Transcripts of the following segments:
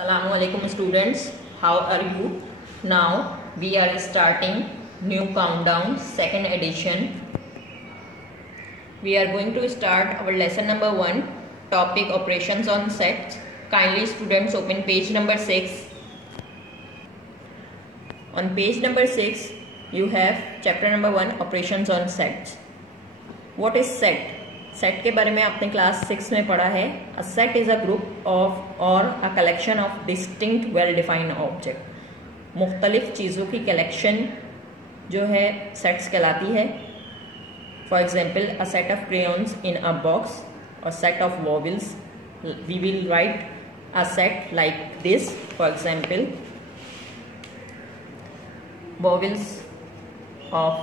Assalamualaikum students, how are you? Now we are starting new countdown second edition. We are going to start our lesson number 1, topic operations on sets. Kindly students open page number 6. On page number 6 you have chapter number 1, operations on sets. What is set? Set के बारे में आपने class 6 में पढ़ा है. A set is a group of और a collection of distinct well defined object. मुख्तलिफ चीज़ों की कलेक्शन जो है सेट्स कहलाती है. For example a set of crayons in a box और set of vowels. We will write a set like this. For example vowels of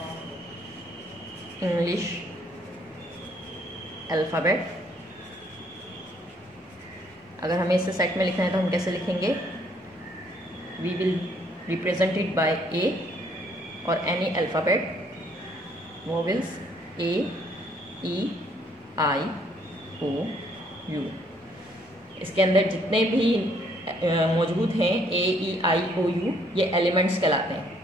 English alphabet. अगर हमें इसे सेट में लिखना है तो हम कैसे लिखेंगे? We will represent it by A और any alphabet. Vowels A, E, I, O, U. इसके अंदर जितने भी मौजूद हैं ए, ई, आई, ओ, यू, ये एलिमेंट्स कहलाते हैं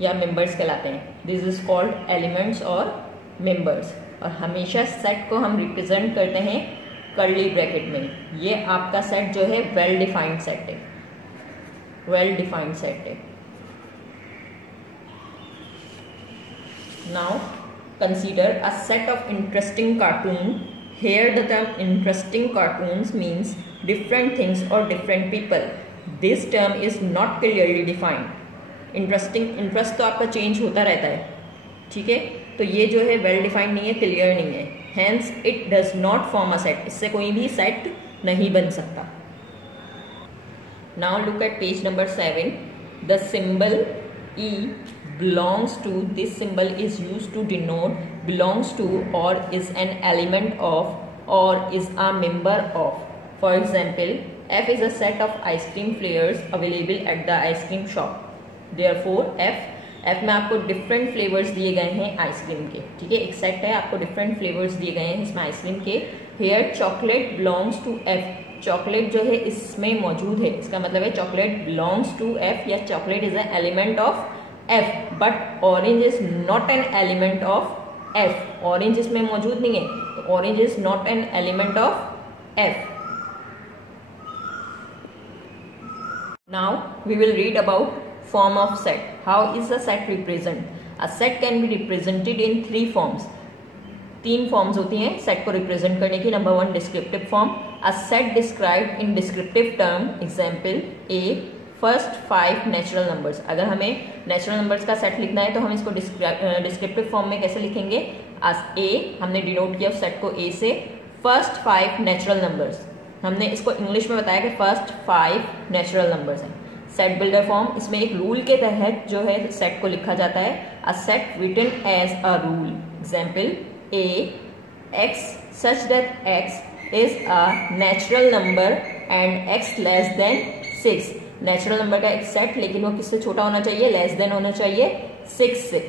या मेंबर्स कहलाते हैं. दिस इज कॉल्ड एलिमेंट्स और मेंबर्स. और हमेशा सेट को हम रिप्रेजेंट करते हैं कर्ली ब्रैकेट में. ये आपका सेट जो है वेल डिफाइंड सेट है. वेल डिफाइंड सेट है. Now consider a set of interesting cartoon. Here the term interesting cartoons means different things और different people. This term is not clearly defined. Interest तो आपका change होता रहता है, ठीक है. तो ये जो है वेल डिफाइंड नहीं है, क्लियर नहीं है. Hence it does not form a set. इससे कोई भी सेट नहीं बन सकता. Now look at page number 7. The symbol E belongs to. This symbol is use to denote belongs to or is an element of or is a member of. For example F is a set of ice cream flavours available at the ice cream shop. Therefore F में आपको different flavours दिए गए हैं ice cream के, ठीक है. एक set है, आपको डिफरेंट फ्लेवर्स दिए गए हैं इसमें आइसक्रीम के. Here chocolate belongs to F. Chocolate जो है इसमें मौजूद है, इसका मतलब है चॉकलेट बिलोंग्स टू एफ या chocolate is an element of F. But orange is not an element of F. Orange इसमें मौजूद नहीं है, तो orange is not an element of F. Now we will read about form of set. How is a set represent? A set can be represented in 3 forms. 3 forms होती हैं set को represent करने की. Number 1 descriptive form. A set described in descriptive term. Example A, first 5 natural numbers. अगर हमें natural numbers का set लिखना है तो हम इसको descriptive form में कैसे लिखेंगे? As A हमने denote किया set को A से. first 5 natural numbers. हमने इसको इंग्लिश में बताया कि first 5 natural numbers हैं. सेट बिल्डर फॉर्म, इसमें एक रूल के तहत जो है सेट को लिखा जाता है. A set written as a rule. Example A X such that X is a natural number and X less than 6. Natural number का एक सेट, लेकिन वो किससे छोटा होना चाहिए? लेस देन होना चाहिए 6 से.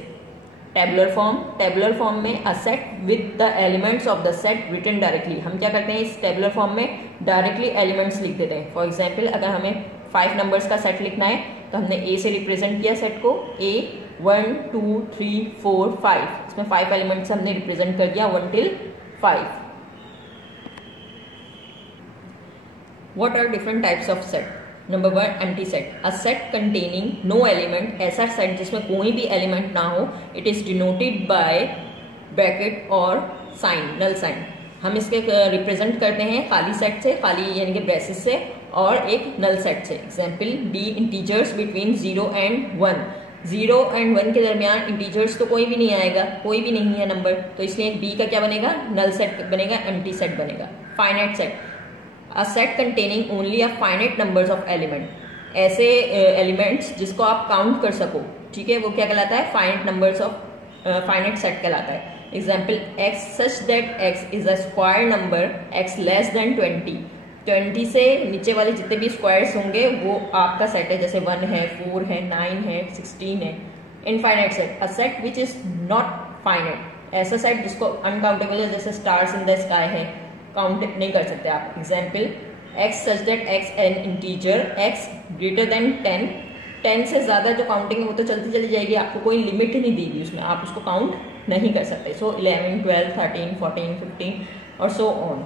Tabular form. टेबुलर फॉर्म में a set with the elements of the set written directly. हम क्या करते हैं इस टेबुलर फॉर्म में? डायरेक्टली एलिमेंट्स लिख देते हैं. फॉर एग्जाम्पल अगर हमें 5 नंबर्स का सेट लिखना है तो हमने ए से रिप्रेजेंट किया सेट को. ए 1 2 3 4 5. इसमें 5 एलिमेंट्स हमने रिप्रेजेंट कर दिया 1 till 5. What are different types of set? Number 1 empty set. A set containing no element. ऐसा सेट जिसमें कोई भी एलिमेंट ना हो. It is denoted by bracket और साइन, नल साइन. हम इसके रिप्रेजेंट करते हैं खाली सेट से, खाली यानी कि ब्रेसेस से, और एक नल सेट से. Example B integers between 0 and 1. 0 and 1 के दरमियान इंटीजर्स तो कोई भी नहीं आएगा, कोई भी नहीं है नंबर, तो इसलिए बी का क्या बनेगा? नल सेट बनेगा, एम्प्टी सेट बनेगा. Finite set. A set containing only a finite numbers of element. ऐसे एलिमेंट्स जिसको आप काउंट कर सको, ठीक है, वो क्या कहलाता है? Finite numbers of finite set कहलाता है. Example x such that X is a square number x less then 20. 20 से नीचे वाले जितने भी स्क्वायर्स होंगे वो आपका सेट है. जैसे 1 है, 4 है, 9 है, 16 है. Infinite set. A set which is not finite. ऐसा सेट जिसको अनकाउंटेबल है, जैसे स्टार्स इन द स्काई है, काउंट नहीं कर सकते आप. Example x such that x N integer, x greater than 10, 10 से ज्यादा जो काउंटिंग है वो तो चलती चली जाएगी, आपको कोई लिमिट नहीं दी गई उसमें, आप उसको काउंट नहीं कर सकते। सो 11, 12, 13, 14, 15 और so on.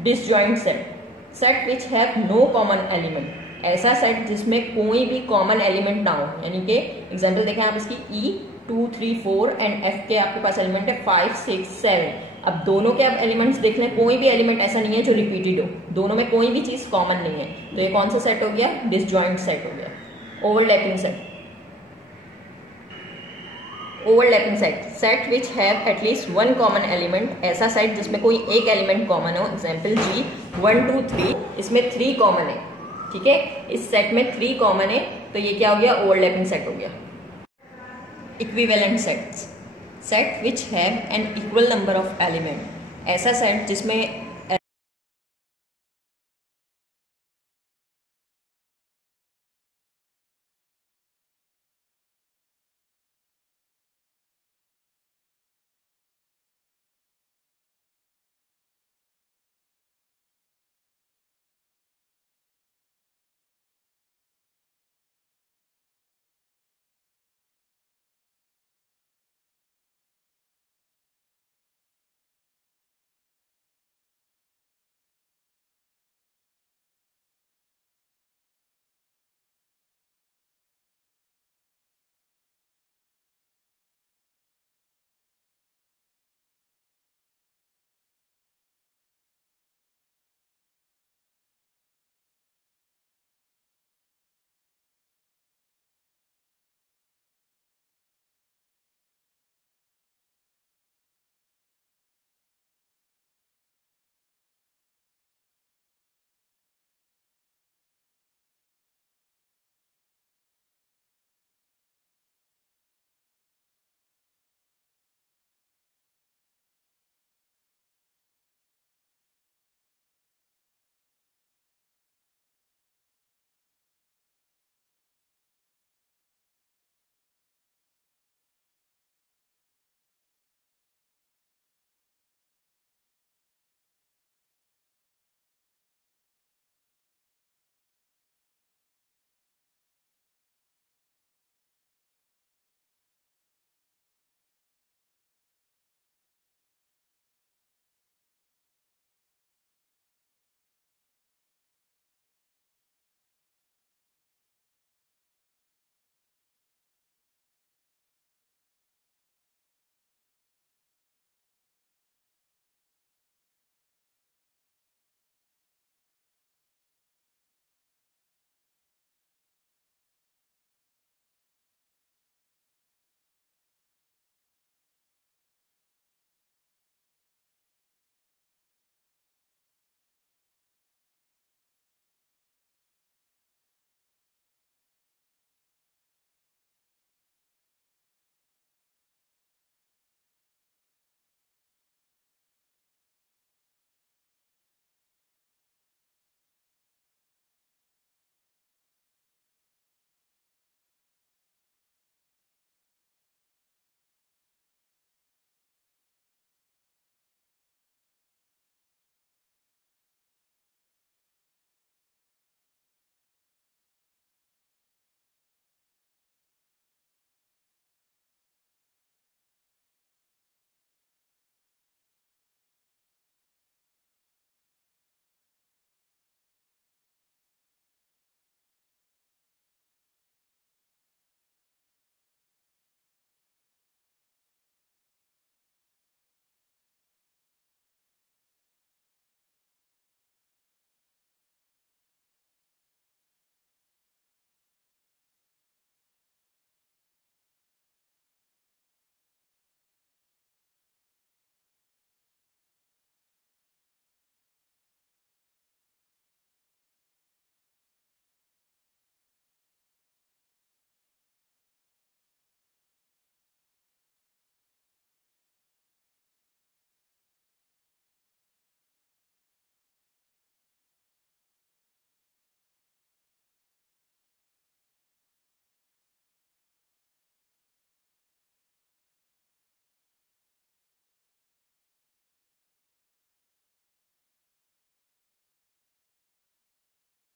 Disjoint set, set which have no common element, ऐसा सेट जिसमें कोई भी कॉमन एलिमेंट ना हो, यानी कि एग्जांपल देखें आप इसकी E 2, 3, 4 एंड F के आपके पास एलिमेंट है 5, 6, 7। अब दोनों के आप एलिमेंट्स देख लें, कोई भी एलिमेंट ऐसा नहीं है जो रिपीटेड हो, दोनों में कोई भी चीज कॉमन नहीं है, तो ये कौन सा सेट हो गया? डिसजॉइंट सेट हो गया। Overlapping set, overlapping set, set which have at least one common element, ऐसा सेट जिसमें कोई एक एलिमेंट कॉमन हो, एग्जांपल G 1, 2, 3, इसमें 3 कॉमन है, ठीक है, इस सेट में 3 कॉमन है, तो ये क्या हो गया? ओवरलैपिंग सेट हो गया। Equivalent sets, set which have an equal number of element, ऐसा सेट जिसमें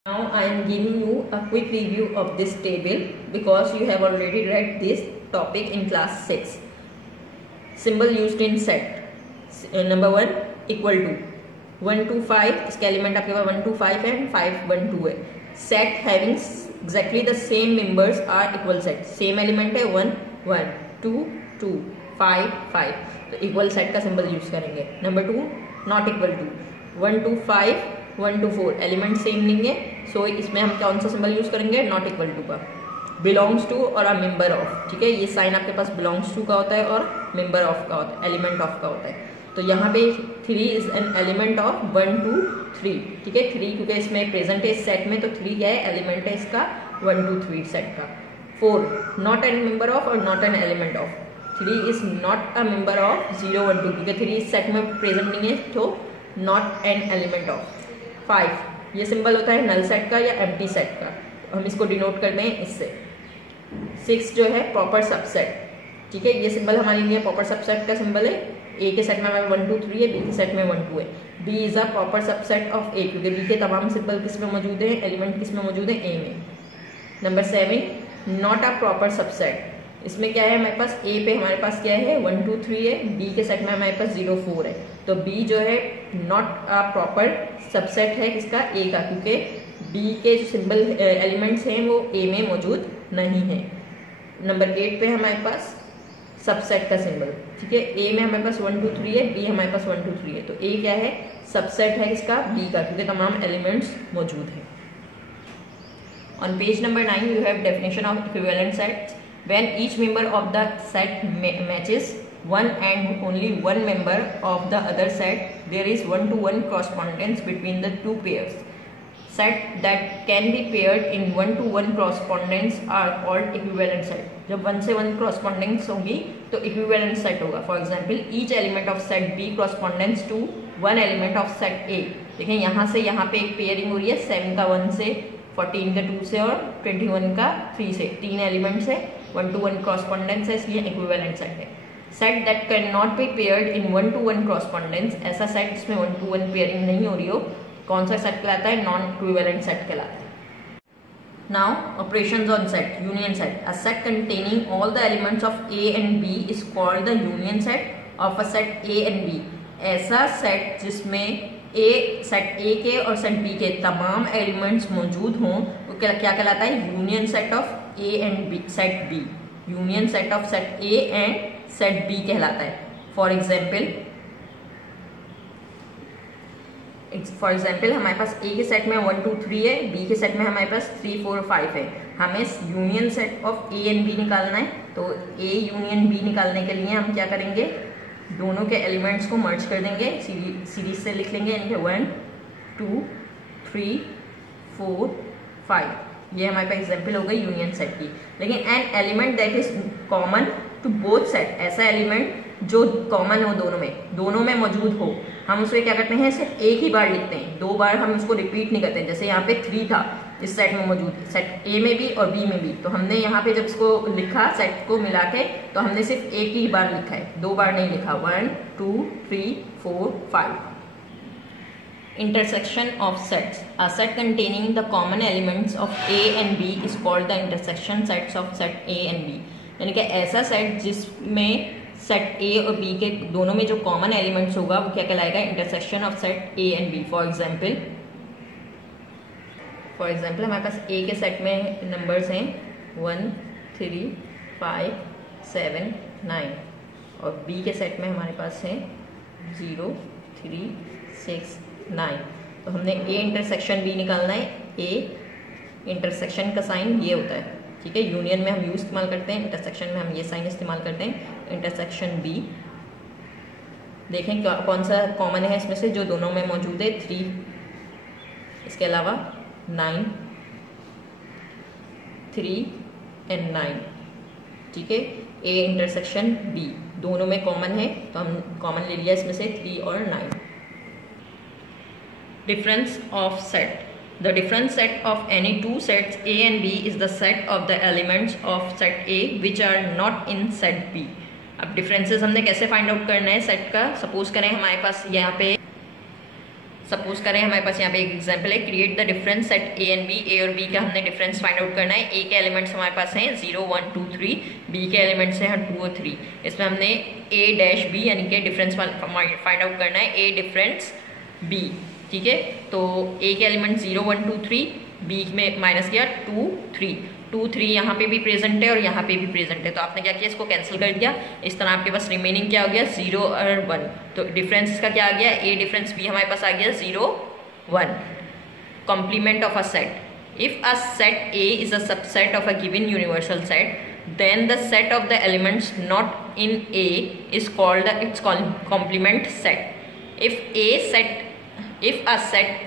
Now I am giving you a quick review of this table because you have already read this topic in class 6. Symbol used in set. Number 1 equal to 1 to 5, इसके element आपके पास 1 to 5 है, 5 1 2 है. Set having exactly the same members are equal set. Same element है 1 1 2 2 5 5, तो equal set का symbol use करेंगे. Number 2 not equal to 1 to 5 1 to 4, element same नहीं है, सो इसमें हम कौन सा सिंबल यूज करेंगे, नॉट इक्वल टू का. Belongs to or a member of, ठीक है, ये साइन आपके पास बिलोंग्स टू का होता है और मेंबर ऑफ का होता है, एलिमेंट ऑफ का होता है. तो यहाँ पे 3 is an element of 1 to 3, ठीक है. 3 क्योंकि इसमें प्रेजेंट है इस सेट में, तो 3 क्या है, एलिमेंट है इसका 1 to 3 सेट का. 4 नॉट एन मेंबर ऑफ और not an element of. 3 is not a member of 0 1 2, क्योंकि 3 इस सेट में प्रेजेंट नहीं है, तो नॉट एन एलिमेंट ऑफ. 5 ये सिंबल होता है नल सेट का या एम्प्टी सेट का, तो हम इसको डिनोट करते हैं इससे. 6 जो है प्रॉपर सबसेट, ठीक है, ये सिंबल हमारे लिए प्रॉपर सबसेट का सिंबल है. ए के सेट में हमारे 1 2 3 है, बी के सेट में 1 2 है. B is a proper subset of A, क्योंकि बी के तमाम सिंबल किस में मौजूद है, एलिमेंट किस में मौजूद है, ए में. Number 7 not a proper subset. इसमें क्या है हमारे पास, ए पे हमारे पास क्या है 1 2 3 है, बी के सेट में हमारे पास 0 4 है, तो बी जो है नॉट अ प्रॉपर सबसेट है किसका, ए का, क्योंकि बी के जो सिंबल एलिमेंट्स हैं वो ए में मौजूद नहीं है. नंबर 8 पे हमारे पास सबसेट का सिंबल, ठीक है, ए में हमारे पास 1 2 3 है, बी हमारे पास 1 2 3 है, तो ए क्या है, सबसेट है किसका, बी का, क्योंकि तमाम एलिमेंट्स मौजूद हैं. On page number 9 you have definition of equivalent sets. When each member of the set matches one and only one member of the other set, there is 1-to-1 correspondence between the two pairs. Set that can be paired in 1-to-1 correspondence are called equivalent set. जब 1 से 1 correspondence होगी तो equivalent set होगा. For example, each element of set B corresponds to one element of set A. देखें यहाँ से यहाँ पे एक पेयरिंग हो रही है, 7 का 1 से, 14 का 2 से और 21 का 3 से, 3 एलिमेंट्स है, 1-to-1 correspondence है, इसलिए equivalent set है. Set that cannot be paired in 1-to-1 correspondence, ऐसा सेट जिसमें 1-to-1 पेयरिंग नहीं हो रही हो, कौन सा सेट कहलाता है, नॉन इक्विवेलेंट सेट कहलाता है. Now operations on set. Union set. A set containing all the elements of A and B is called the union set of a set A and B. ऐसा set जिसमें set A के और set B के तमाम elements मौजूद हों वो क्या कहलाता है, union set of A and B, set B, union set of set A and set B कहलाता है. फॉर एग्जाम्पल हमारे पास A के सेट में 1 2 3 है, B के सेट में हमारे पास 3 4 5 है. हमें union set of A and B निकालना है, तो A यूनियन B निकालने के लिए हम क्या करेंगे, दोनों के एलिमेंट्स को मर्ज कर देंगे, सीरीज से लिख लेंगे, यानी कि 1 2 3 4 5. ये हमारे पास एग्जाम्पल हो गई यूनियन सेट की. लेकिन an element that is common to both set, ऐसा एलिमेंट जो कॉमन हो दोनों में मौजूद हो, हम उसको क्या करते हैं, सिर्फ एक ही बार लिखते हैं, 2 बार हम उसको रिपीट नहीं करते. जैसे यहाँ पे 3 था इस सेट में मौजूद, सेट ए में भी और बी में भी, तो हमने यहाँ पे जब इसको लिखा सेट को मिला के, तो हमने सिर्फ एक ही बार लिखा है, 2 बार नहीं लिखा. 1 2 3 4 5. Intersection of sets. A set containing the common elements of A and B is called the intersection sets of set A and B. यानी कि ऐसा सेट जिसमें सेट A और B के दोनों में जो कॉमन एलिमेंट्स होगा वो क्या कहलाएगा, intersection of set A and B. For example हमारे पास A के सेट में नंबर्स हैं 1 3 5 7 9 और B के सेट में हमारे पास हैं 0 3 6 9. तो हमने A इंटरसेक्शन B निकालना है. A इंटरसेक्शन का साइन ये होता है, ठीक है, यूनियन में हम यू इस्तेमाल करते हैं, इंटरसेक्शन में हम ये साइन इस्तेमाल करते हैं. इंटरसेक्शन B, देखें कौन सा कॉमन है इसमें से जो दोनों में मौजूद है, 3, इसके अलावा 9 3 एंड 9, ठीक है. A इंटरसेक्शन B दोनों में कॉमन है, तो हम कॉमन ले लिया इसमें से 3 और 9. Difference of set. The difference set of any two sets A and B is the set of the elements of set A which are not in set B. अब डिफरेंसेस हमने कैसे फाइंड आउट करना है set का. Suppose करें हमारे पास यहाँ पे सपोज करें हमारे पास यहाँ पे एक एग्जांपल है, create the difference set A and B. A और बी का हमने डिफरेंस फाइंड आउट करना है। ए के एलिमेंट्स हमारे पास हैं 0 1 2 3, बी के एलिमेंट्स हैं 2 और 3। इसमें हमने ए डैश बी यानी कि डिफरेंस फाइंड आउट करना है, ए डिफरेंस बी। ठीक है, तो ए के एलिमेंट 0 1 2 3, बी में माइनस किया 2 3, 2 3 यहाँ पे भी प्रेजेंट है और यहाँ पे भी प्रेजेंट है, तो आपने क्या किया, इसको कैंसिल कर दिया। इस तरह आपके पास रिमेनिंग क्या हो गया, 0 और 1। तो डिफरेंस इसका क्या आ गया, ए डिफरेंस बी हमारे पास आ गया 0 1। Complement of a set, if a set A is a subset of a given universal set, then the set of the elements not in A is called its complement set. If a set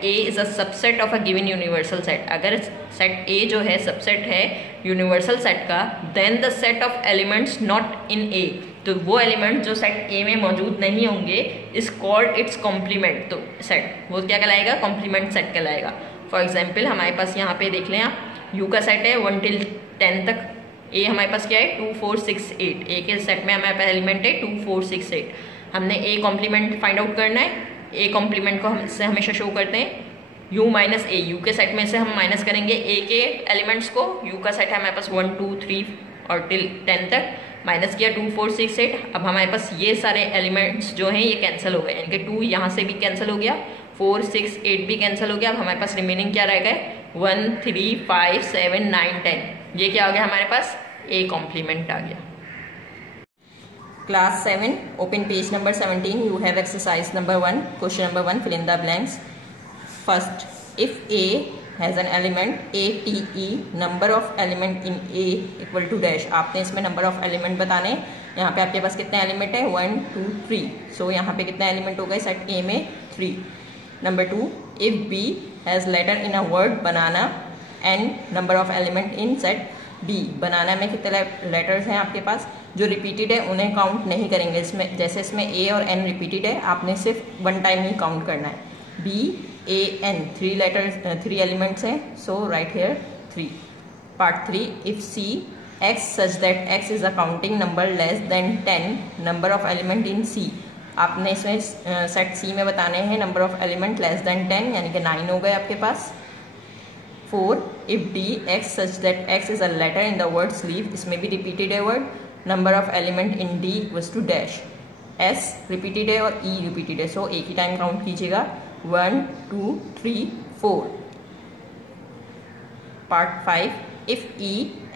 A is a subset of a given universal set, अगर set A जो है subset है universal set का, then the set of elements not in A, तो वो element जो set A में मौजूद नहीं होंगे is called its complement। तो सेट वो क्या कहलाएगा, कॉम्प्लीमेंट सेट कहलाएगा। फॉर एग्जाम्पल हमारे पास यहाँ पे देख लें आप, U का सेट है 1 till 10 तक, ए हमारे पास क्या है 2 4 6 8, ए के सेट में हमारे पास एलिमेंट है 2 4 6 8। हमने ए कॉम्प्लीमेंट फाइंड आउट करना है। ए कॉम्प्लीमेंट को हम इससे हमेशा शो करते हैं यू माइनस ए, यू के सेट में से हम माइनस करेंगे ए के एलिमेंट्स को। यू का सेट है हमारे पास 1 2 3 और टिल 10 तक, माइनस किया 2 4 6 8। अब हमारे पास ये सारे एलिमेंट्स जो हैं ये कैंसिल हो गए, यानी कि 2 यहाँ से भी कैंसिल हो गया, 4 6 8 भी कैंसिल हो गया। अब हमारे पास रिमेनिंग क्या रह गए, 1 3 5 7 9 10। ये क्या हो गया हमारे पास, ए कॉम्प्लीमेंट आ गया। Class 7, open page number 17, you have exercise number 1, question number 1, fill in the blanks. First, if A has an element A T E, number of element in A equal to dash. आपने इसमें number of element बताने। यहाँ पे आपके पास कितने element है, 1 2 3, सो यहाँ पे कितने एलिमेंट हो गए सेट ए में, 3। Number 2, if B has letter in a word banana and number of element in set B. Banana में कितने लेटर्स हैं आपके पास, जो रिपीटेड है उन्हें काउंट नहीं करेंगे। इसमें जैसे इसमें ए और एन रिपीटेड है, आपने सिर्फ 1 टाइम ही काउंट करना है। B A N 3 letters 3 elements हैं, so right here 3। Part 3, if C X such that X is a counting number less than 10, number of element in C. आपने इसमें सेट सी में बताने हैं number of element less than 10, यानी कि 9 हो गए आपके पास। 4, if D x such that x is a letter in the word sleeve, इसमें भी repeated है word, number of element in D equals to dash। S repeated है और E repeated है, so एक ही टाइम काउंट कीजिएगा, 1 2 3 4। Part 5, if E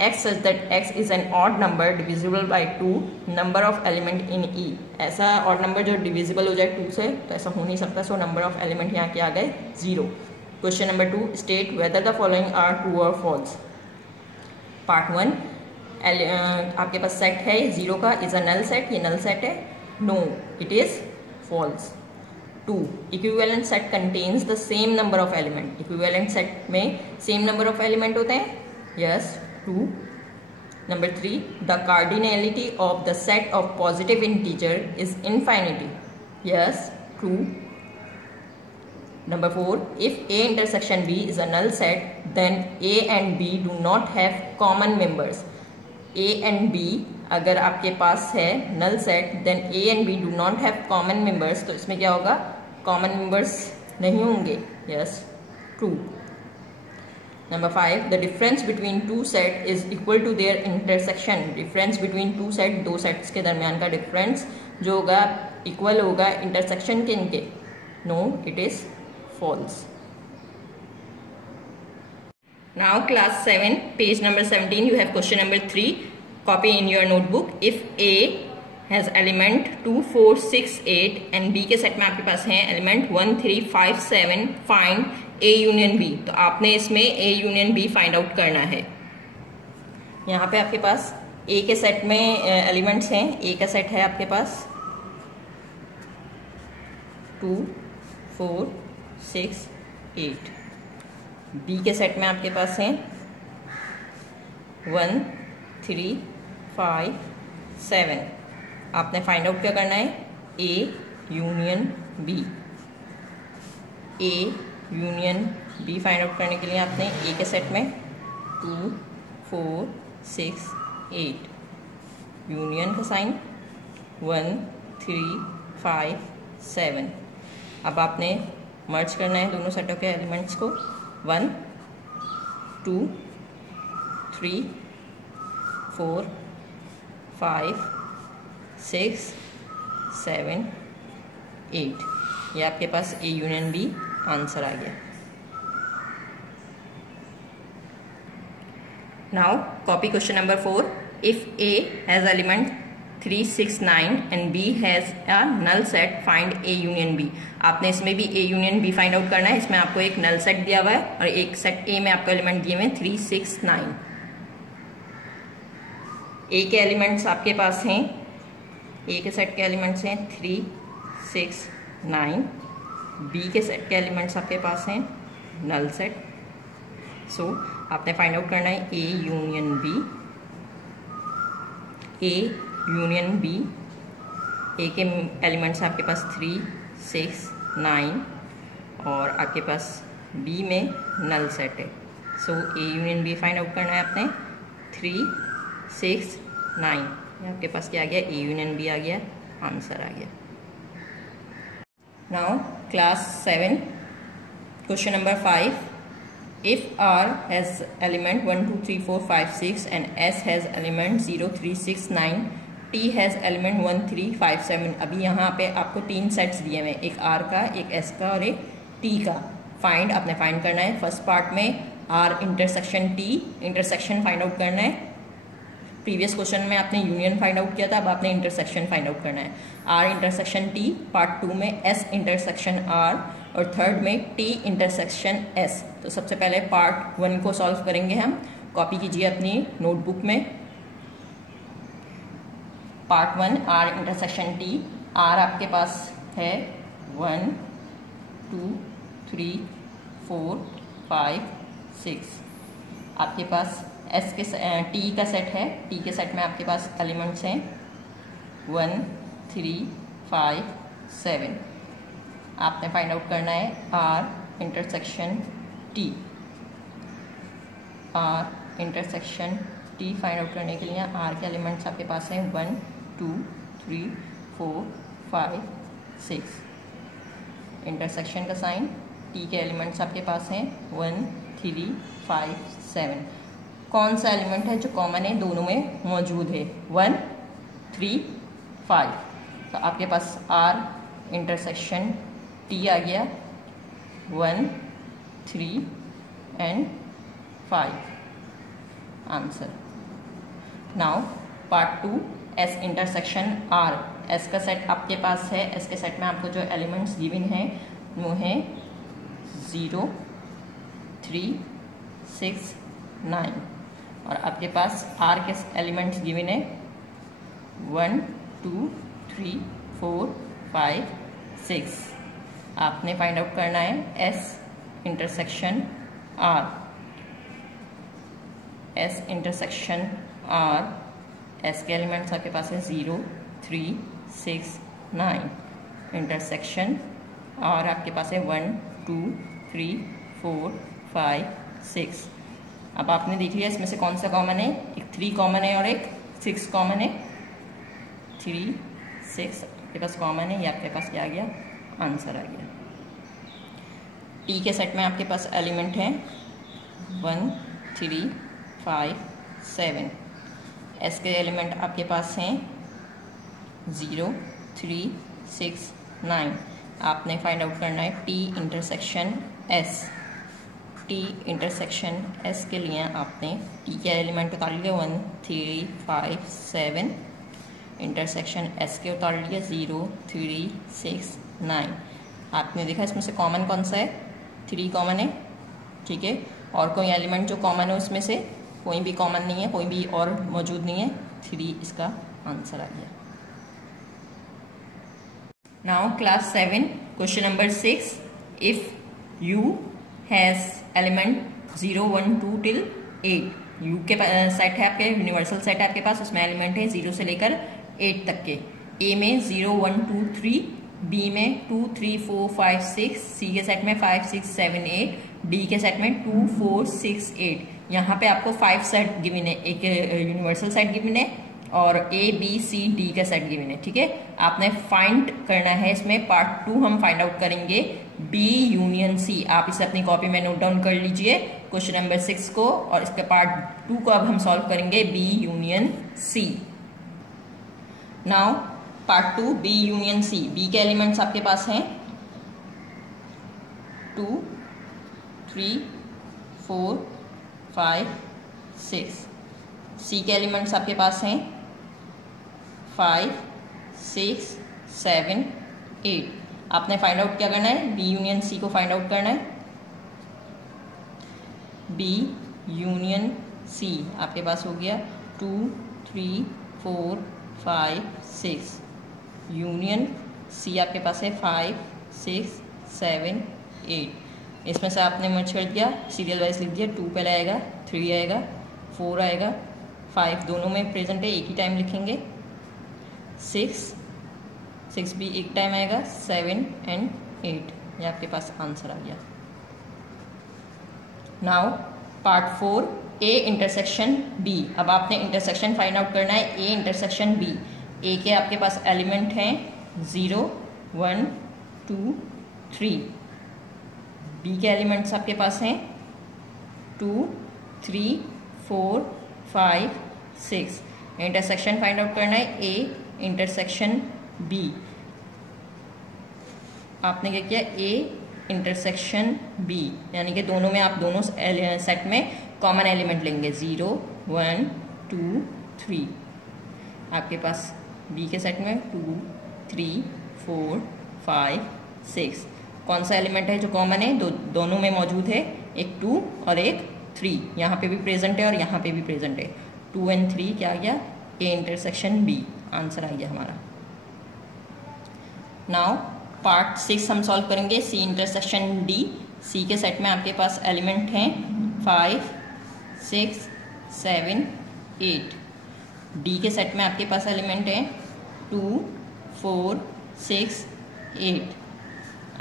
x such that x is an odd number divisible by 2, number of element in E। ऐसा odd number जो divisible हो जाए 2 से, तो ऐसा हो नहीं सकता, so number of element यहाँ के आ गए 0। Question number 2, state whether the following are true or false. Part 1, आपके पास सेट है 0 का, इज अ नल सेट, ये नल सेट है, no it is false. 2, equivalent set contains the same number of element. Equivalent set में same number of element होते हैं, yes, 2। Number 3, the cardinality of the set of positive integer is infinity, yes, true. Number 4, if A intersection B is a null set, then A and B do not have common members। A and B अगर आपके पास है null set, then A and B do not have common members, तो इसमें क्या होगा, common members नहीं होंगे, yes, true। Number 5, the difference between two set is equal to their intersection। difference between two set, दो sets के दरमियान का difference जो होगा equal होगा intersection के इनके, no it is false। Now class 7, page number 17, you have question number 3, copy in your notebook। if A has element 2 4 6 8 and B के सेट में आपके पास हैं element 1 3 5 7, find A union B। तो आपने इसमें A union B find out करना है। यहाँ पे आपके पास A के सेट में एलिमेंट्स हैं, A का सेट है आपके पास 2 4 6 8। बी के सेट में आपके पास हैं 1 3 5 7। आपने फाइंड आउट क्या करना है, A union B. A union B find out करने के लिए आपने ए के सेट में 2 4 6 8, यूनियन का साइन 1 3 5 7। अब आपने मर्ज करना है दोनों सेटों के एलिमेंट्स को। 1 2 3 4 5 6 7 8, ये आपके पास A यूनियन B आंसर आ गया। Now copy question number 4। If A has element 3 6 9 and B has a null set, find A union B। आपने इसमें भी A union B find out करना है। इसमें आपको एक नल सेट दिया हुआ है और एक सेट A में आपको एलिमेंट दिए हुए 3 6 9। A के एलिमेंट्स आपके पास हैं, A के सेट के एलिमेंट्स हैं 3 6 9। B के सेट के एलिमेंट्स आपके पास हैं नल सेट। सो आपने फाइंड आउट करना है A union B। A union B, A के एलिमेंट्स आपके पास 3 6 9 और आपके पास B में नल सेट है। सो A union B find out करना है आपने 3 6 9। ये आपके पास क्या आ गया? A यूनियन B आ गया, आंसर आ गया। Now class 7 question number 5। If R has element 1 2 3 4 5 6 and S has element 0 3 6 9, T has element 1 3 5 7। अभी यहाँ पे आपको 3 सेट्स दिए हुए हैं, एक R का, एक S का और एक T का। फाइंड आपने फाइंड करना है। फर्स्ट पार्ट में R intersection T intersection find out करना है। प्रीवियस क्वेश्चन में आपने यूनियन फाइंड आउट किया था, अब आपने इंटरसेक्शन फाइंड आउट करना है। R इंटरसेक्शन T, पार्ट 2 में S इंटरसेक्शन R और थर्ड में T इंटरसेक्शन S। तो सबसे पहले पार्ट 1 को सॉल्व करेंगे हम। कॉपी कीजिए अपनी नोटबुक में। Part 1 R intersection T। R आपके पास है 1 2 3 4 5 6। आपके पास S के T का सेट है। T के सेट में आपके पास एलिमेंट्स हैं 1 3 5 7। आपने फाइंड आउट करना है R intersection T। R intersection T find out करने के लिए R के एलिमेंट्स आपके पास हैं 1 2 3 4 5 6। इंटरसेक्शन का साइन, T के एलिमेंट्स आपके पास हैं 1 3 5 7। कौन सा एलिमेंट है जो कॉमन है दोनों में मौजूद है? 1 3 5। तो आपके पास R इंटरसेक्शन T आ गया 1 3 and 5, answer. Now part 2 S intersection R। S का सेट आपके पास है। S के सेट में आपको जो एलिमेंट्स गिवन हैं वो हैं 0 3 6 9 और आपके पास R के एलिमेंट्स गिवन है 1 2 3 4 5 6। आपने फाइंड आउट करना है S intersection R। S intersection R, S के एलिमेंट्स आपके पास है 0 3 6 9। इंटरसेक्शन R आपके पास है 1 2 3 4 5 6। अब आपने देख लिया इसमें से कौन सा कॉमन है। एक 3 कॉमन है और एक 6 कॉमन है। 3 6 आपके पास कॉमन है, ये आपके पास क्या आ गया? आंसर आ गया। T के सेट में आपके पास एलिमेंट हैं 1 3 5 7। S के एलिमेंट आपके पास हैं 0 3 6 9। आपने फाइंड आउट करना है T intersection S। T intersection S के लिए आपने T के एलिमेंट उतार लिए 1 3 5 7। इंटरसेक्शन S के उतार लिए 0 3 6 9। आपने देखा इसमें से कॉमन कौन सा है? 3 कॉमन है, ठीक है। और कोई एलिमेंट जो कॉमन है उसमें से कोई भी कॉमन नहीं है, कोई भी और मौजूद नहीं है। 3 इसका आंसर आ गया। Now class 7 question number 6। If U has element 0 1 2 till 8। U के सेट है आपके, यूनिवर्सल सेट है आपके पास, उसमें एलिमेंट है 0 से लेकर 8 तक के। A में 0 1 2 3, B में 2 3 4 5 6, C के सेट में 5 6 7 8, D के सेट में 2 4 6 8। यहाँ पे आपको 5 सेट गिवन है, एक यूनिवर्सल सेट गिवन है और A B C D का सेट गिवन है, ठीक है। आपने फाइंड करना है इसमें। पार्ट 2 हम फाइंड आउट करेंगे बी यूनियन सी। आप इसे अपनी कॉपी में नोट डाउन कर लीजिए क्वेश्चन नंबर 6 को, और इसके पार्ट 2 को अब हम सॉल्व करेंगे B union C. Now part 2 B union C. B के एलिमेंट्स आपके पास हैं 2, 3, 4, 5, 6। सी के एलिमेंट्स आपके पास हैं 5, 6, 7, 8। आपने फाइंड आउट क्या करना है? बी यूनियन सी को फाइंड आउट करना है। बी यूनियन सी आपके पास हो गया 2, 3, 4, 5, 6। यूनियन सी आपके पास है 5, 6, 7, 8। इसमें से आपने मर्ज कर दिया, सीरियल वाइज लिख दिया। 2 पहले आएगा, 3 आएगा, 4 आएगा, 5 दोनों में प्रेजेंट है, एक ही टाइम लिखेंगे। 6 भी एक टाइम आएगा, 7 एंड 8। ये आपके पास आंसर आ गया। Now part 4 A intersection B. अब आपने इंटरसेक्शन फाइंड आउट करना है ए इंटरसेक्शन बी। ए के आपके पास एलिमेंट हैं 0, 1, 2, 3। बी के एलिमेंट्स आपके पास हैं 2, 3, 4, 5, 6। इंटरसेक्शन फाइंड आउट करना है ए इंटरसेक्शन बी। आपने क्या किया? ए इंटरसेक्शन बी, यानी कि दोनों में आप दोनों सेट में कॉमन एलिमेंट लेंगे। 0, 1, 2, 3। आपके पास बी के सेट में 2, 3, 4, 5, 6। कौन सा एलिमेंट है जो कॉमन है? दोनों में मौजूद है, एक 2 और एक 3। यहाँ पे भी प्रेजेंट है और यहाँ पे भी प्रेजेंट है। 2 एंड 3 क्या आ गया? A intersection B. आंसर आ गया हमारा। नाउ पार्ट 6 हम सॉल्व करेंगे सी इंटरसेक्शन डी। सी के सेट में आपके पास एलिमेंट हैं 5, 6, 7, 8। डी के सेट में आपके पास एलिमेंट है 2, 4, 6, 8।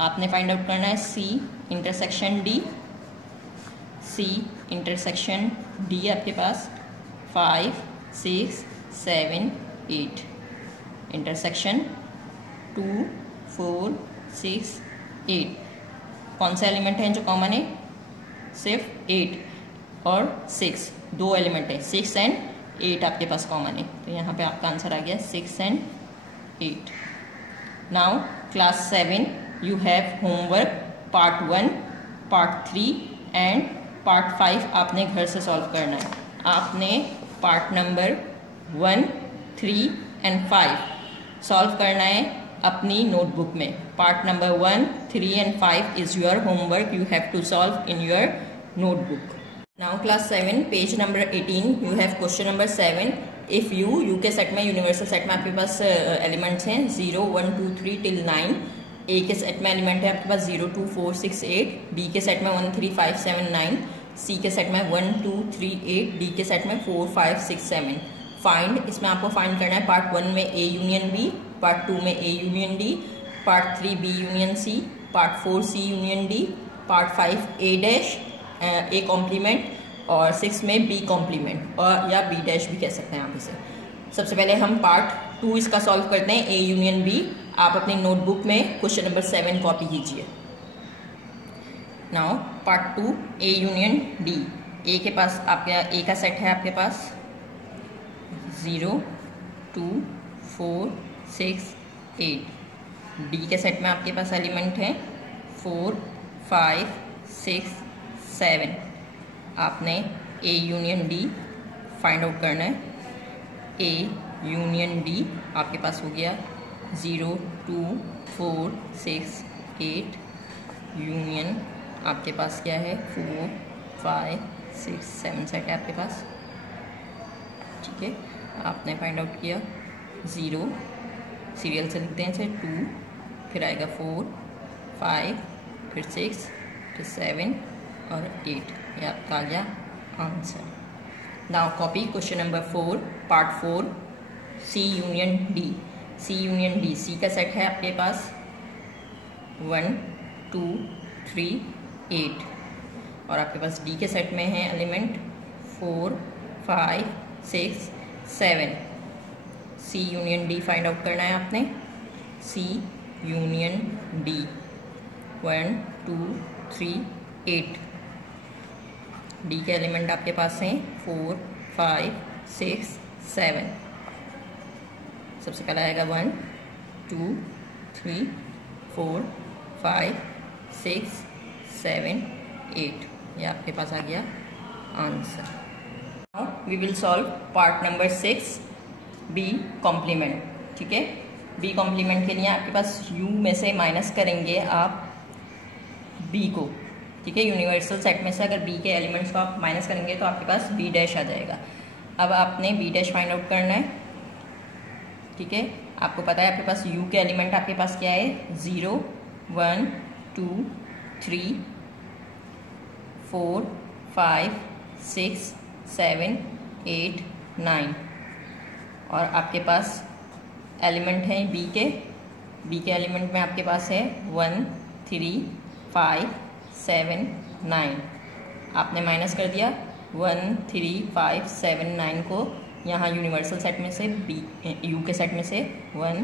आपने फाइंड आउट करना है C intersection D. C intersection D आपके पास 5, 6, 7, 8। इंटरसेक्शन 2, 4, 6, 8। कौन सा एलिमेंट है जो कॉमन है? सिर्फ 8 और 6, 2 एलिमेंट है। 6 एंड 8 आपके पास कॉमन है, तो यहाँ पे आपका आंसर आ गया 6 and 8। Now class 7 you have homework part 1, part 3 and part 5 आपने घर से सॉल्व करना है। आपने पार्ट नंबर 1, 3 एंड 5 सॉल्व करना है अपनी नोटबुक में। Part number 1, 3 and 5 is your homework, you have to solve in your notebook. Now class 7 page number 18 you have question number 7. If U के सेट में, यूनिवर्सल सेट में आपके पास elements हैं 0, 1, 2, 3 till 9. ए के सेट में एलिमेंट है आपके पास 0, 2, 4, 6, 8. बी के सेट में 1, 3, 5, 7, 9. सी के सेट में 1, 2, 3, 8. डी के सेट में 4, 5, 6, 7. फाइंड, इसमें आपको फाइंड करना है पार्ट 1 में ए यूनियन बी, पार्ट 2 में A union D, part 3 B union C, part 4 C union D, part 5 A dash A complement और 6 में बी कॉम्प्लीमेंट, और या बी डैश भी कह सकते हैं आप इसे। सबसे पहले हम पार्ट 2 इसका सॉल्व करते हैं, ए यूनियन बी। आप अपनी नोटबुक में क्वेश्चन नंबर 7 कॉपी कीजिए। Now part 2 A union D. A के पास आपके ए का सेट है आपके पास 0, 2, 4, 6, 8। डी के सेट में आपके पास एलिमेंट है 4, 5, 6, 7। आपने ए यूनियन डी फाइंड आउट करना है। ए यूनियन डी आपके पास हो गया 0, 2, 4, 6, 8। यूनियन आपके पास क्या है 4, 5, 6, 7 सेट है आपके पास, ठीक है। आपने फाइंड आउट किया 0, सीरियल से लिखते हैं इसे 2, फिर आएगा 4, 5, फिर 6, फिर 7 और 8। ये आपका आ गया answer. Now copy question number 4 part 4 C union D. सी यूनियन डी, सी का सेट है आपके पास 1, 2, 3, 8 और आपके पास डी के सेट में है एलिमेंट 4, 5, 6, 7। सी यूनियन डी फाइंड आउट करना है आपने। सी यूनियन डी 1 2 3 8। डी के एलिमेंट आपके पास हैं 4 5 6 7। सबसे पहला आएगा 1 2 3 4 5 6 7 8। ये आपके पास आ गया answer. Now we will solve part number 6 B complement. ठीक है, बी कॉम्प्लीमेंट के लिए आपके पास यू में से माइनस करेंगे आप बी को। ठीक है, यूनिवर्सल सेट में से अगर बी के एलिमेंट्स को आप माइनस करेंगे तो आपके पास बी डैश आ जाएगा। अब आपने बी डैश फाइंड आउट करना है। ठीक है, आपको पता है आपके पास यू के एलिमेंट आपके पास क्या है 0 1 2 3 4 5 6 7 8 9। और आपके पास एलिमेंट हैं बी के एलिमेंट में आपके पास है 1 3 5 7 9। आपने माइनस कर दिया 1 3 5 7 9 को यहाँ यूनिवर्सल सेट में से बी यू के सेट में से 1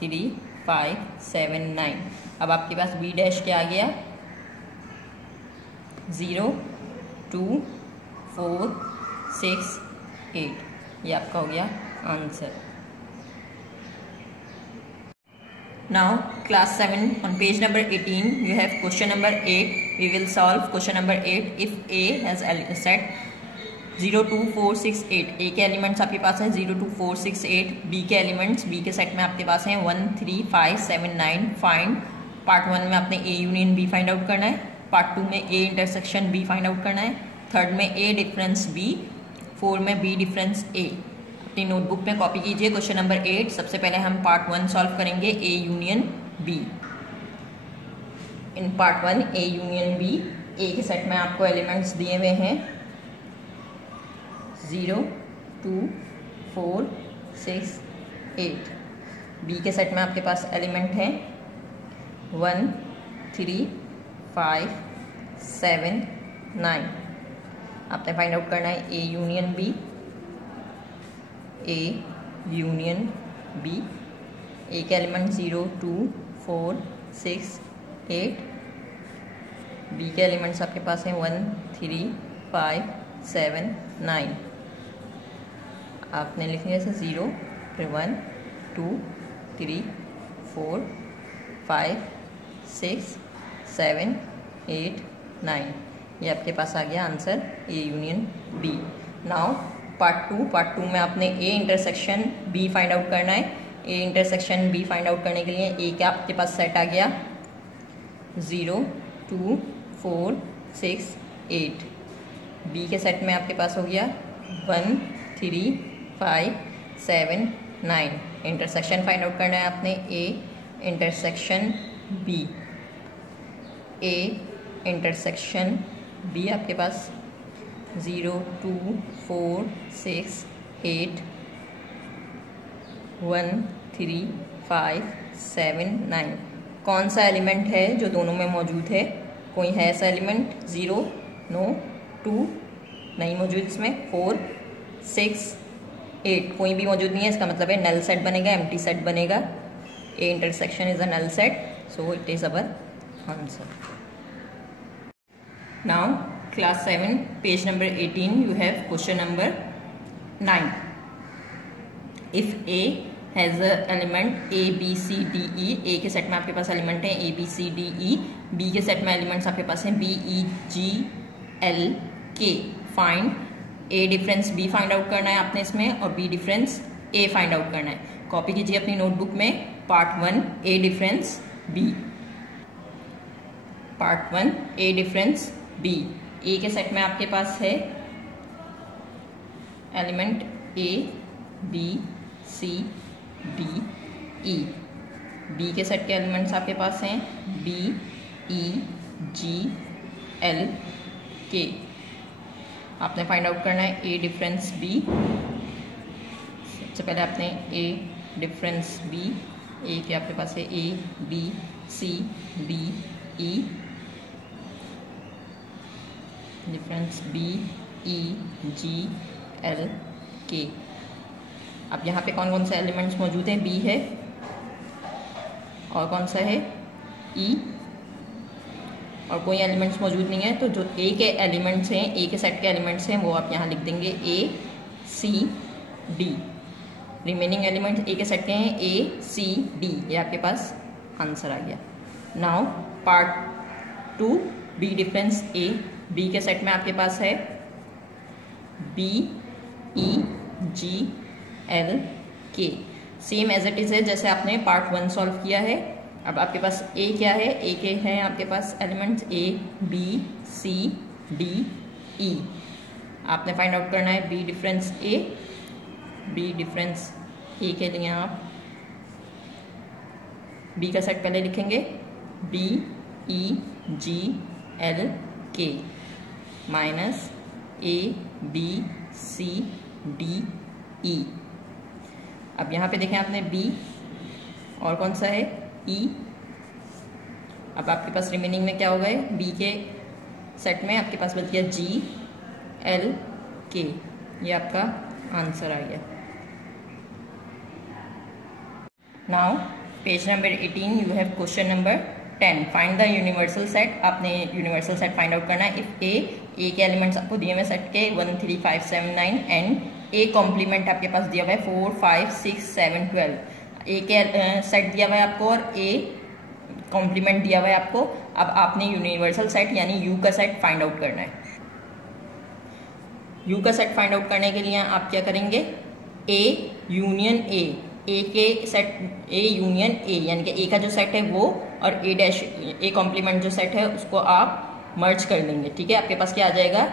3 5 7 9। अब आपके पास बी डैश क्या आ गया 0 2 4 6 8। ये आपका हो गया answer. Now class 7 on page number 18 you have question number 8. We will solve question number 8 if A has set 0 2 4 6 8। A के एलिमेंट्स आपके पास है 0 2 4 6 8। B के एलिमेंट्स B के सेट में आपके पास हैं 1 3 5 7 9। फाइंड पार्ट 1 में आपने A union B find out करना है, पार्ट 2 में A intersection B find out करना है, थर्ड में A डिफरेंस B, 4 में B डिफरेंस A। अपनी नोटबुक में कॉपी कीजिए क्वेश्चन नंबर 8। सबसे पहले हम पार्ट 1 सॉल्व करेंगे A union B। In part 1 A union B, A के सेट में आपको एलिमेंट्स दिए हुए हैं 0 2 4 6 8। B के सेट में आपके पास एलिमेंट हैं 1 3 5 7 9। आपने फाइंड आउट करना है A union B। A union B, A के एलिमेंट 0 2 4 6 8। B के एलिमेंट्स आपके पास हैं 1 3 5 7 9। आपने लिखने जैसे 0 फिर 1 2 3 4 5 6 7 8 9। ये आपके पास आ गया answer A union B। Now part 2 में आपने A intersection B find out करना है। A intersection B find out करने के लिए A का आपके पास सेट आ गया 0 2 4 6 8। B के सेट में आपके पास हो गया 1 3 5 7 9। इंटरसेक्शन फाइंड आउट करना है आपने A intersection B। A intersection B आपके पास 0 2 4 6 8 1 3 5 7 9। कौन सा एलिमेंट है जो दोनों में मौजूद है? कोई है ऐसा एलिमेंट? 0 नो 2 नहीं मौजूद इसमें, 4 6 8 कोई भी मौजूद नहीं है। इसका मतलब है नल सेट बनेगा, एम्प्टी सेट बनेगा। A intersection is a null set, so it is our answer. Now class 7 page number 18 you have question number 9. if A has a element A B C D E, A के set में आपके पास element है A B C D E, B के set में elements आपके पास हैं B E G L K। Find A difference B find out करना है आपने इसमें, और B difference A find out करना है। कॉपी कीजिए अपनी नोटबुक में part 1 A difference B। Part 1 A difference B। A के सेट में आपके पास है element A B C D E। B के सेट के एलिमेंट्स आपके पास हैं B E G L K। आपने फाइंड आउट करना है A डिफरेंस B। सबसे पहले आपने A डिफरेंस B, A के आपके पास है A B C D E difference B E G L K। अब यहाँ पे कौन कौन से एलिमेंट्स मौजूद हैं? B है और कौन सा है? E और कोई एलिमेंट्स मौजूद नहीं है, तो जो ए के एलिमेंट्स हैं, ए के सेट के एलिमेंट्स हैं, वो आप यहाँ लिख देंगे ए सी डी। रिमेनिंग एलिमेंट्स ए के सेट के हैं ए सी डी, ये आपके पास आंसर आ गया। Now part 2 B difference A. B के सेट में आपके पास है बी ई जी एल के, सेम एज इट इज है जैसे आपने पार्ट 1 सॉल्व किया है। अब आपके पास ए क्या है, ए के हैं आपके पास elements A B C D E. आपने फाइंड आउट करना है B difference A. B difference A के लिए आप बी का सेट पहले लिखेंगे बी ई जी एल के minus A B C D E. अब यहाँ पे देखें आपने बी और कौन सा है ई। अब आपके पास रिमेनिंग में क्या हो गए, बी के सेट में आपके पास बच गया जी एल के, ये आपका आंसर आ गया। Now page number 18 you have question number 10 find the universal set. आपने यूनिवर्सल सेट फाइंड आउट करना है इफ ए के एलिमेंट्स आपको दिए हुए सेट के 1 3 5 7 9 एंड ए कॉम्प्लीमेंट आपके पास दिया हुआ है 4 5 6 7 12। ए के सेट दिया हुआ है आपको और ए कॉम्प्लीमेंट दिया हुआ है आपको। अब आपने यूनिवर्सल सेट यानी यू का सेट फाइंड आउट करना है। यू का सेट फाइंड आउट करने के लिए आप क्या करेंगे, ए यूनियन ए के सेट ए यूनियन ए यानी कि ए का जो सेट है वो और ए डैश ए कॉम्प्लीमेंट जो सेट है उसको आप मर्ज कर देंगे। ठीक है, आपके पास क्या आ जाएगा,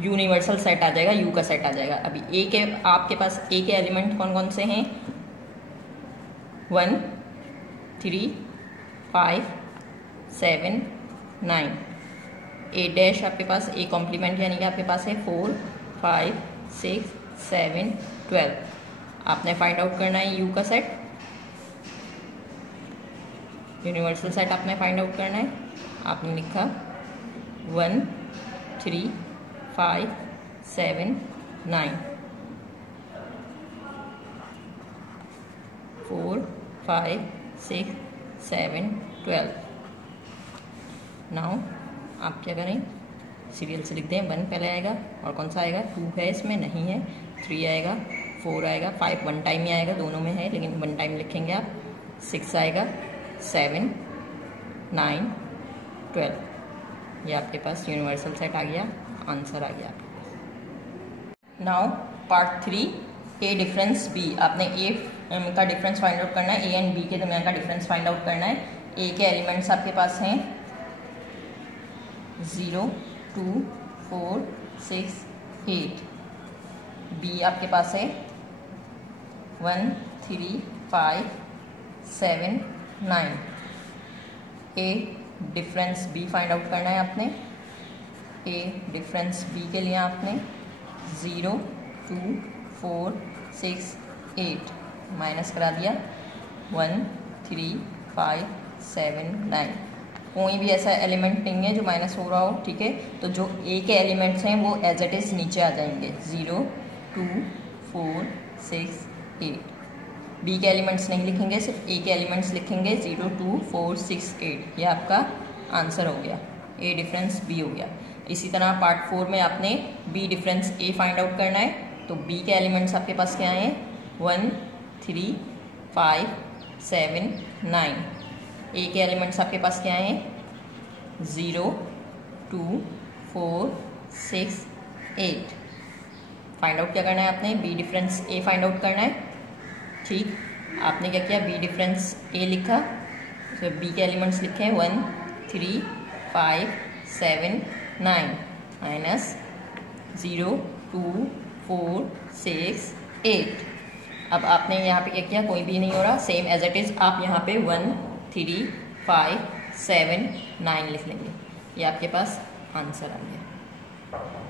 यूनिवर्सल सेट आ जाएगा, यू का सेट आ जाएगा। अभी ए के आपके पास ए के एलिमेंट कौन कौन से हैं, 1 3 5 7 9। ए डैश आपके पास ए कॉम्प्लीमेंट यानी कि आपके पास है 4 5 6 7 12। आपने फाइंड आउट करना है यू का सेट, यूनिवर्सल सेट आपने फाइंड आउट करना है। आपने लिखा 1 3 5 7 9 4 5 6 7 12। नाउ आप क्या करें, सीरियल से लिख दें, 1 पहले आएगा और कौन सा आएगा, 2 है इसमें नहीं है, 3 आएगा, 4 आएगा, 5 1 टाइम ही आएगा, दोनों में है लेकिन 1 टाइम लिखेंगे आप, 6 आएगा, 7 9 12। ये आपके पास यूनिवर्सल सेट आ गया, आंसर आ गया आपके पास। नाउ पार्ट 3 ए डिफरेंस बी। आपने ए का डिफरेंस फाइंड आउट करना है, ए एंड बी के दरमियान का डिफरेंस फाइंड आउट करना है। ए के एलिमेंट्स आपके पास हैं 0 2 4 6 8। बी आपके पास है 1 3 5 7 9। ए डिफरेंस बी फाइंड आउट करना है आपने। ए डिफरेंस बी के लिए आपने 0 2 4 6 8 माइनस करा दिया 1 3 5 7 9। कोई भी ऐसा एलिमेंट नहीं है जो माइनस हो रहा हो, ठीक है। तो जो ए के एलिमेंट्स हैं वो एज इट इज़ नीचे आ जाएंगे, 0 2 4 6 8। बी के एलिमेंट्स नहीं लिखेंगे, सिर्फ ए के एलिमेंट्स लिखेंगे, 0 2 4 6 8। ये आपका आंसर हो गया, ए डिफरेंस बी हो गया। इसी तरह पार्ट 4 में आपने बी डिफरेंस ए फाइंड आउट करना है। तो बी के एलिमेंट्स आपके पास क्या हैं, 1 3 5 7 9। ए के एलिमेंट्स आपके पास क्या हैं, 0 2 4 6 8। फाइंड आउट क्या करना है आपने, बी डिफरेंस ए फाइंड आउट करना है। ठीक, आपने क्या किया, बी डिफरेंस ए लिखा, तो बी के एलिमेंट्स लिखे 1 3 5 7 9 माइनस 0 2 4 6 8। अब आपने यहाँ पे क्या किया, कोई भी नहीं हो रहा, सेम एज इट इज़ आप यहाँ पे 1 3 5 7 9 लिख लेंगे। ये आपके पास आंसर आ गया।